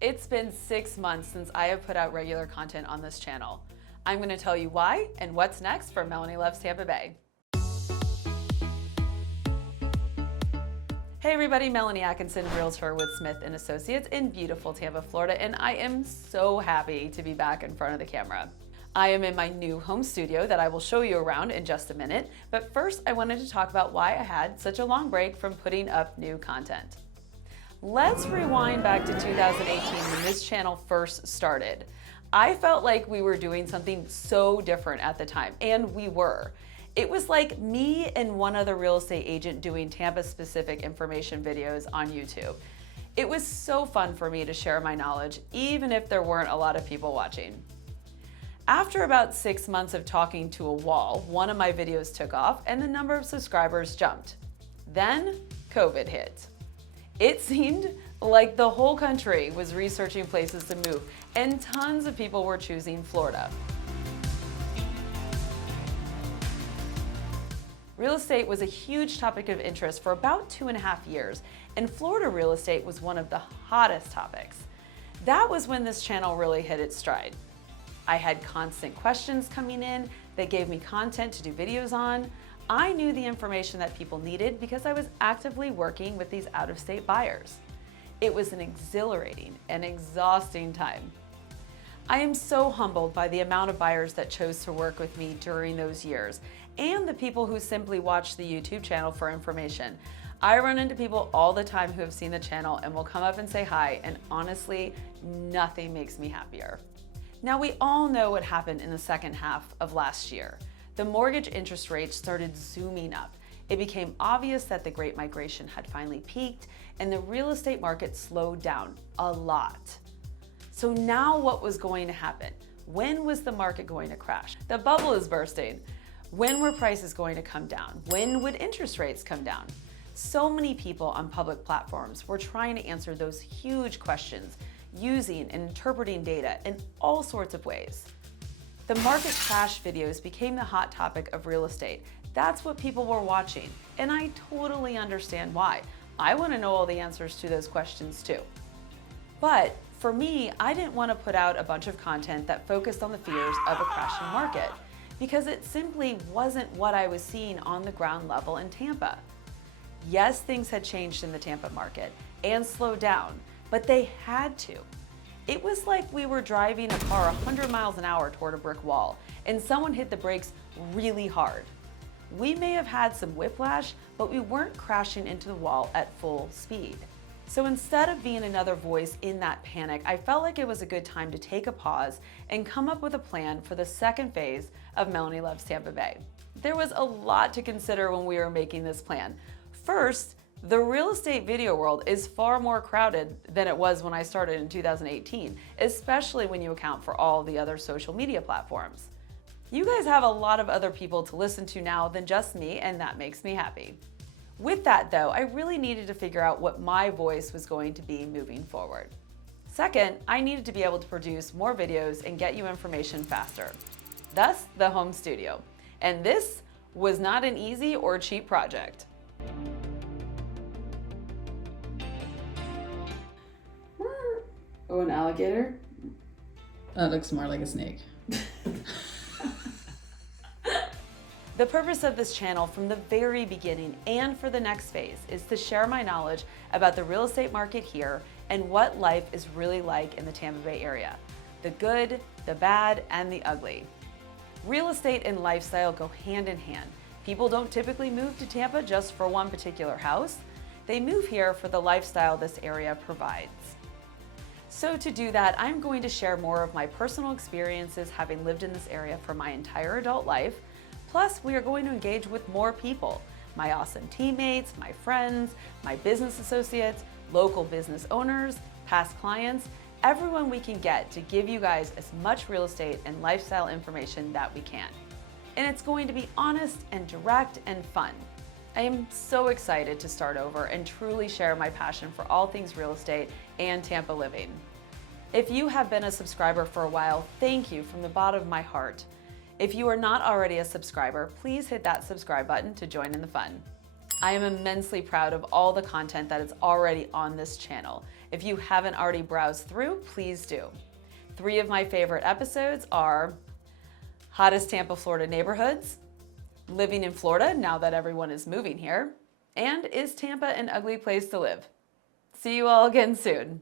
It's been 6 months since I have put out regular content on this channel. I'm going to tell you why and what's next for Melanie Loves Tampa Bay. Hey everybody, Melanie Atkinson, Realtor with Smith & Associates in beautiful Tampa, Florida, and I am so happy to be back in front of the camera. I am in my new home studio that I will show you around in just a minute, but first I wanted to talk about why I had such a long break from putting up new content. Let's rewind back to 2018 when this channel first started. I felt like we were doing something so different at the time, and we were. It was like me and one other real estate agent doing Tampa-specific information videos on YouTube. It was so fun for me to share my knowledge, even if there weren't a lot of people watching. After about 6 months of talking to a wall, one of my videos took off and the number of subscribers jumped. Then COVID hit. It seemed like the whole country was researching places to move, and tons of people were choosing Florida. Real estate was a huge topic of interest for about 2.5 years, and Florida real estate was one of the hottest topics. That was when this channel really hit its stride. I had constant questions coming in that gave me content to do videos on. I knew the information that people needed because I was actively working with these out-of-state buyers. It was an exhilarating and exhausting time. I am so humbled by the amount of buyers that chose to work with me during those years, and the people who simply watch the YouTube channel for information. I run into people all the time who have seen the channel and will come up and say hi, and honestly, nothing makes me happier. Now, we all know what happened in the second half of last year. The mortgage interest rates started zooming up. It became obvious that the Great Migration had finally peaked and the real estate market slowed down a lot. So now what was going to happen? When was the market going to crash? The bubble is bursting. When were prices going to come down? When would interest rates come down? So many people on public platforms were trying to answer those huge questions, using and interpreting data in all sorts of ways. The market crash videos became the hot topic of real estate. That's what people were watching, and I totally understand why. I want to know all the answers to those questions too. But for me, I didn't want to put out a bunch of content that focused on the fears of a crashing market, because it simply wasn't what I was seeing on the ground level in Tampa. Yes, things had changed in the Tampa market and slowed down, but they had to. It was like we were driving a car 100 miles an hour toward a brick wall and someone hit the brakes really hard. We may have had some whiplash, but we weren't crashing into the wall at full speed. So instead of being another voice in that panic, I felt like it was a good time to take a pause and come up with a plan for the second phase of Melanie Loves Tampa Bay. There was a lot to consider when we were making this plan. First, the real estate video world is far more crowded than it was when I started in 2018, especially when you account for all the other social media platforms. You guys have a lot of other people to listen to now than just me, and that makes me happy. With that though, I really needed to figure out what my voice was going to be moving forward. Second, I needed to be able to produce more videos and get you information faster. Thus, the home studio. And this was not an easy or cheap project. Oh, an alligator? That looks more like a snake. The purpose of this channel from the very beginning and for the next phase is to share my knowledge about the real estate market here and what life is really like in the Tampa Bay area. The good, the bad, and the ugly. Real estate and lifestyle go hand in hand. People don't typically move to Tampa just for one particular house. They move here for the lifestyle this area provides. So to do that, I'm going to share more of my personal experiences having lived in this area for my entire adult life. Plus, we are going to engage with more people, my awesome teammates, my friends, my business associates, local business owners, past clients, everyone we can get to give you guys as much real estate and lifestyle information that we can. And it's going to be honest and direct and fun. I am so excited to start over and truly share my passion for all things real estate and Tampa living. If you have been a subscriber for a while, thank you from the bottom of my heart. If you are not already a subscriber, please hit that subscribe button to join in the fun. I am immensely proud of all the content that is already on this channel, If you haven't already browsed through, please do. 3 of my favorite episodes are Hottest Tampa, Florida Neighborhoods, Living in Florida now that everyone is moving here, and Is Tampa an Ugly Place to Live? See you all again soon.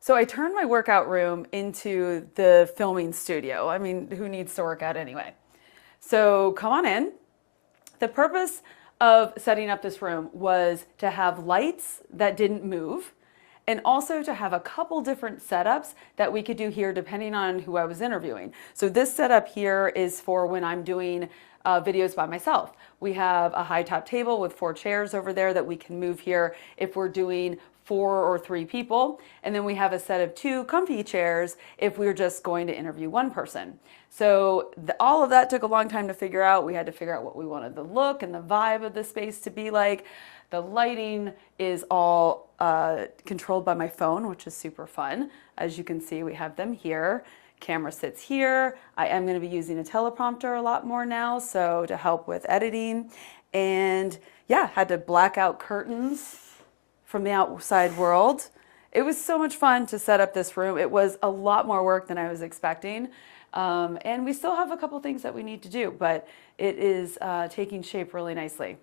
So I turned my workout room into the filming studio. I mean, who needs to work out anyway? So come on in. The purpose of setting up this room was to have lights that didn't move, and also to have a couple different setups that we could do here depending on who I was interviewing. So this setup here is for when I'm doing videos by myself. We have a high top table with 4 chairs over there that we can move here if we're doing 4 or 3 people. And then we have a set of 2 comfy chairs if we're just going to interview 1 person. So all of that took a long time to figure out. We had to figure out what we wanted the look and the vibe of the space to be like. The lighting is all controlled by my phone, which is super fun. As you can see, we have them here. Camera sits here. I am going to be using a teleprompter a lot more now, so to help with editing. And yeah, had to black out curtains from the outside world. It was so much fun to set up this room. It was a lot more work than I was expecting. And we still have a couple things that we need to do, but it is taking shape really nicely.